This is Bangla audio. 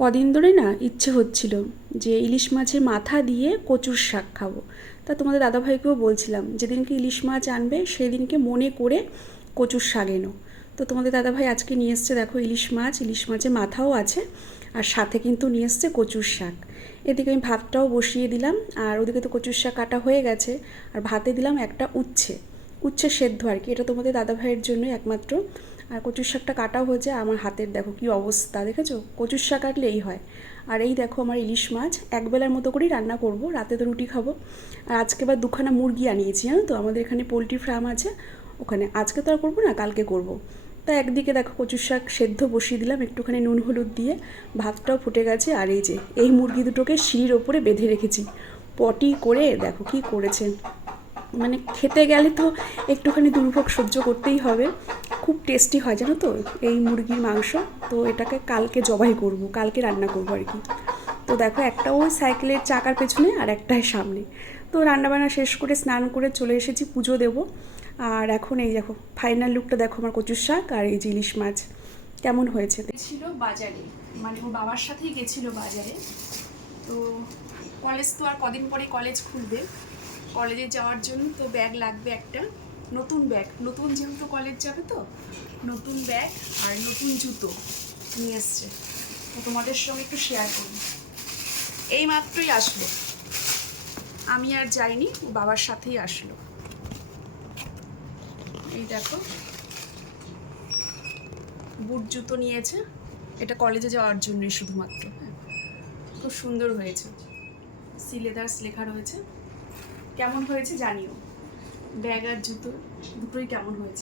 কদিন ধরে না ইচ্ছে হচ্ছিল যে ইলিশ মাছের মাথা দিয়ে কচুর শাক খাবো। তা তোমাদের দাদাভাইকেও বলছিলাম যেদিনকে ইলিশ মাছ আনবে সেদিনকে মনে করে কচুর শাক এনো। তো তোমাদের দাদাভাই আজকে নিয়ে এসছে, দেখো ইলিশ মাছ, ইলিশ মাছের মাথাও আছে, আর সাথে কিন্তু নিয়ে এসছে কচুর শাক। এদিকে আমি ভাতটাও বসিয়ে দিলাম, আর ওদিকে তো কচুর শাক কাটা হয়ে গেছে। আর ভাতে দিলাম একটা উচ্ছে সেদ্ধ আর কি, এটা তোমাদের দাদাভাইয়ের জন্যই একমাত্র। আর কচুর শাকটা কাটাও হয়েছে, আমার হাতের দেখো কি অবস্থা, দেখেছো? কচুর শাক কাটলে এই হয়। আর এই দেখো আমার ইলিশ মাছ একবেলার মতো করেই রান্না করব, রাতে তো রুটি খাবো। আর আজকে আবার দুখানা মুরগি আনিয়েছি, জানো তো, আমাদের এখানে পোলট্রি ফার্ম আছে ওখানে। আজকে তো আর করবো না, কালকে করব। তা একদিকে দেখো কচুর শাক সেদ্ধ বসিয়ে দিলাম একটুখানি নুন হলুদ দিয়ে, ভাতটাও ফুটে গেছে। আর এই যে এই মুরগি দুটোকে সিঁড়ির ওপরে বেঁধে রেখেছি, পটি করে দেখো কি করেছে। মানে খেতে গেলে তো একটুখানি দুর্ভোগ সহ্য করতেই হবে। খুব টেস্টি হয় জানো তো এই মুরগির মাংস। তো এটাকে কালকে জবাই করব, কালকে রান্না করবো আর কি। তো দেখো একটা ওই সাইকেলের চাকার পেছনে আর একটা সামনে। তো রান্নাবান্না শেষ করে স্নান করে চলে এসেছি পুজো দেবো। আর এখন এই দেখো ফাইনাল লুকটা দেখো, আমার কচুর শাক আর এই যে ইলিশ মাছ কেমন হয়েছে। ছিল বাজারে, মানে ও বাবার সাথেই গেছিলো বাজারে। তো কলেজ তো আর কদিন পরে কলেজ খুলবে, কলেজে যাওয়ার জন্য তো ব্যাগ লাগবে একটা, নতুন ব্যাগ, নতুন যেহেতু কলেজ যাবে তো নতুন ব্যাগ আর নতুন জুতো নিয়ে এসছে। তো তোমাদের সঙ্গে একটু শেয়ার করি। এই মাত্রই আসলো, আমি আর যাইনি, ও বাবার সাথেই আসলো। এই দেখো বুট জুতো নিয়েছে, এটা কলেজে যাওয়ার জন্যই শুধুমাত্র। হ্যাঁ, খুব সুন্দর হয়েছে, সিলেদার্স লেখা রয়েছে। কেমন হয়েছে জানিও, ব্যাগ আর জুতো দুটোই কেমন হয়েছে।